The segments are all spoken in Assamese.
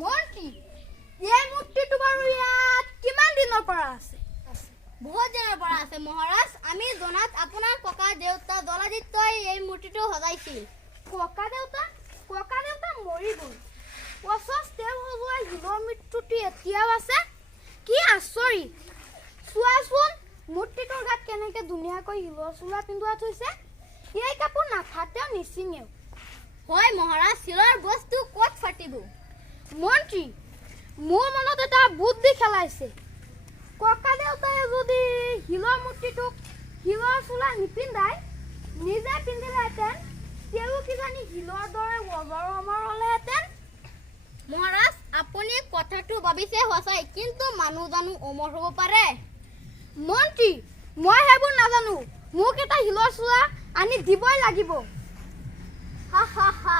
মন্ত্ৰী এই মূৰ্তিটো বাৰু ইয়াত কিমান দিনৰ পৰা আছে? বহুত দিনৰ পৰা আছে মহাৰাজ। আমি জনাত আপোনাৰ ককা দেউতা দলাদিত্যই এই মূৰ্তিটো সজাইছিল। ককা দেউতা মৰি গ'ল। অথচ তেওঁ সজোৱা শিলৰ মূৰ্তিটো এতিয়াও আছে। কি আচৰিত! চোৱাচোন মূৰ্তিটোৰ গাত কেনেকৈ ধুনীয়াকৈ শিলৰ চোলা পিন্ধোৱা থৈছে। এই কাপোৰ নাফাটেও নিচিঙেও। হয় মহাৰাজ, শিলৰ বস্তু ক'ত ফাটিব? মন্ত্ৰী মোৰ মনত এটা বুদ্ধি খেলাইছে। ককা দেউতাই যদি শিলৰ মূৰ্তিটোক শিলৰ চোলা নিপিন্ধাই নিজে পিন্ধিলেহেঁতেন, তেওঁ কিজানি শিলৰ দৰে অজৰ অমৰ হ'লেহেঁতেন। মহাৰাজ, আপুনি কথাটো ভাবিছে সঁচাই, কিন্তু মানুহ জানো অমৰ হ'ব পাৰে? মন্ত্ৰী মই সেইবোৰ নাজানো। মোক এটা শিলৰ চোলা আনি দিবই লাগিব। হা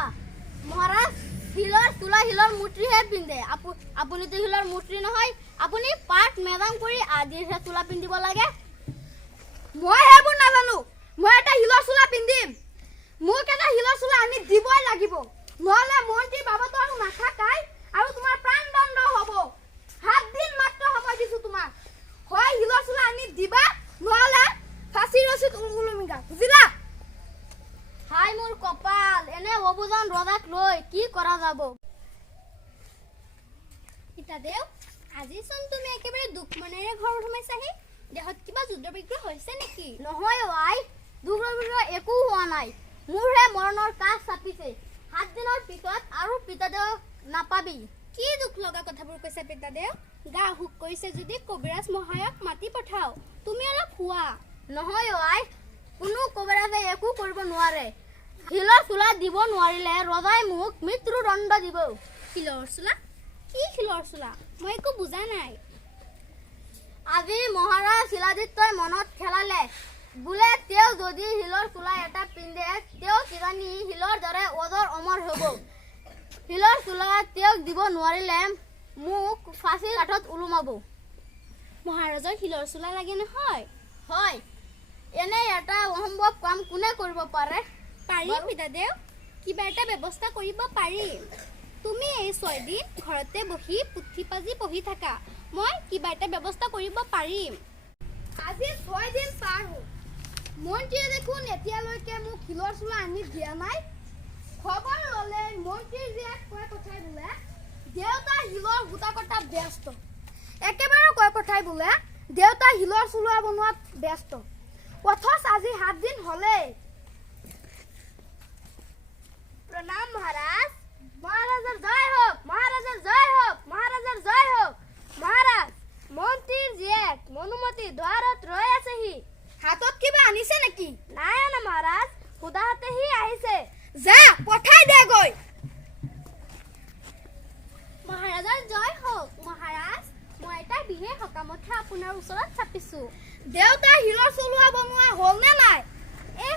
মহাৰাজ, শিলৰ চোলা শিলৰ মূৰ্তিহে পিন্ধে। আপুনিতো শিলৰ মূৰ্তি নহয়, আপুনি পাট মেদাম কৰি আজিৰহে চোলা পিন্ধিব লাগে। মই সেইবোৰ নাজানো। মই এটা শিলৰ চোলা পিন্ধিম। মোক এটা শিলৰ চোলা আনি দিবই লাগিব, নহ'লে মন্ত্ৰী বাবতো আৰু নাথাকাই আৰু তোমাৰ প্ৰাণদণ্ড হ'ব। 7 দিন মাত্ৰ সময় দিছো তোমাক। হয় শিলৰ চোলা আনি দিবা, নহ'লে ফাঁচি ৰছীত ওলমিবা, বুজিলা? হাই মোৰ কপাল, এনে অবুজন ৰজাক লৈ কি কৰা যাব? পিতাদেউ, আজিচোন তুমি একেবাৰে দুখ মনেৰে ঘৰত সোমাইছাহি। দেহত কিবা যুদ্ধ বিগ্ৰহ হৈছে নেকি? নহয় আই, দুখ বিগ্ৰহ একো হোৱা নাই। মোৰহে মৰণৰ কাষ চাপিছে। 7 দিনৰ পিছত আৰু পিতাদেউক নাপাবি। কি দুখ লগা কথাবোৰ কৈছে পিতাদেউ? গা অসুখ কৰিছে যদি কবিৰাজ মহাশয়ক মাতি পঠাও, তুমি অলপ শুৱা। নহয় আই, কোনো কবিৰাজে একো কৰিব নোৱাৰে। শিলৰ চোলা দিব নোৱাৰিলে ৰজাই মোক মৃত্যুদণ্ড দিব। শিলৰ চোলা? কি শিলৰ চোলা? মই একো বুজা নাই। আজি মহাৰাজ শিলাদিত্যই মনত খেলালে বোলে তেওঁ যদি শিলৰ চোলা এটা পিন্ধে, তেওঁ কিজানি শিলৰ দৰে অজৰ অমৰ হ'ব। শিলৰ চোলা তেওঁক দিব নোৱাৰিলে মোক ফাঁচি কাঠত ওলোমাব। মহাৰাজৰ শিলৰ চোলা লাগে নহয়? হয়, এনে এটা অসম্ভৱ কাম কোনে কৰিব পাৰে? পাৰিম পিতাদেউ, কিবা এটা ব্যৱস্থা কৰিব পাৰিম। তুমি এই 6 দিন ঘৰতে বহি পুথি পাজি পঢ়ি থাকা, মই কিবা এটা ব্যৱস্থা কৰিব পাৰিম। আজি 6 দিন পাৰ হ'ল, মন্ত্ৰীয়ে দেখোন এতিয়ালৈকে মোক শিলৰ চোলা আনি দিয়া নাই। খবৰ ল'লে মন্ত্ৰীৰ জীয়েক কৈ পঠাই বোলে দেউতা শিলৰ সূতা কটাত ব্যস্ত। একেবাৰে কৈ পঠাই বোলে দেউতা শিলৰ চোলা বনোৱাত ব্যস্ত। অথচ আজি 7 দিন হ'লেই। প্ৰণাম মহাৰাজ। মহাৰাজৰ জয় হওক, মহাৰাজৰ জয় হওক, মহাৰাজৰ জয় হওক। মহাৰাজ, মন্ত্ৰীৰ জীয়েক মনুমতী দুৱাৰত ৰৈ আছেহি। হাতত কিবা আনিছে নেকি? নাই অনা মহাৰাজ, সুদা হাতেহি আহিছে। যা পঠাই দে গৈ। মহাৰাজৰ জয় হওক। মহাৰাজ, মই এটা বিশেষ সকামতহে আপোনাৰ ওচৰত চাপিছো। দেউতা শিলৰ চলোৱা বনোৱা হ'ল নে নাই? এই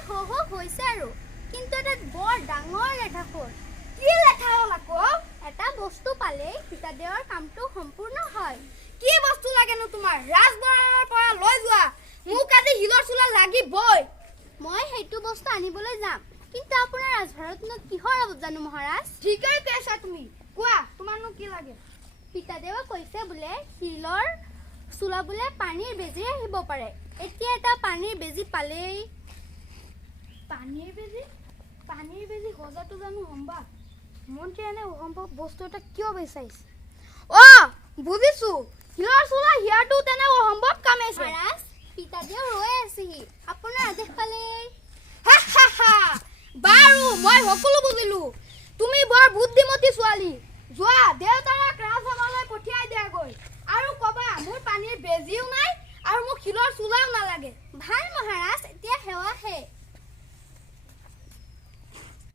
হৈছে আৰু, কিন্তু এটা বৰ ডাঙৰ লেঠা হ'ল। কি লেঠা হ'ল আকৌ? এটা বস্তু পালেই পিতাদেউৰ কামটো সম্পূৰ্ণ হয়। কি বস্তু লাগেনো তোমাৰ? ৰাজদৰবাৰৰ পৰা লৈ যোৱা, মোক আজি শিলৰ চোলা লাগিবই। মই সেইটো বস্তু আনিবলৈ যাম, কিন্তু আপোনাৰ ৰাজভাৰতনো কিহৰ অভাৱ জানো মহাৰাজ? ঠিকেই কৈছা তুমি। কোৱা তোমাৰনো কি লাগে? পিতাদেৱে কৈছে বোলে শিলৰ চোলা বোলে পানীৰ বেজীৰে আহিব পাৰে। এতিয়া এটা পানীৰ বেজী পালেই। পানীৰ বেজী সজাটো জানো সম্ভৱ? মন্ত্ৰীয়ে এনে অসম্ভৱ বস্তু এটা কিয় বিচাৰিছে? বুজিছো, শিলৰ চোলা হিয়াটো তেনে অসম্ভৱ কামেই। মহাৰাজ, পিতাদেউ ৰৈ আছেহি, আপোনাৰ আদেশ পালেই। বাৰু মই সকলো বুজিলো। তুমি বৰ বুদ্ধিমতী ছোৱালী। যোৱা দেউতাৰাক ৰাজসভালৈ পঠিয়াই দিয়াগৈ আৰু কবা মোৰ পানীৰ বেজীও নাই আৰু মোক শিলৰ চোলাও নালাগে। ভাল মহাৰাজ, এতিয়া সেৱা হে।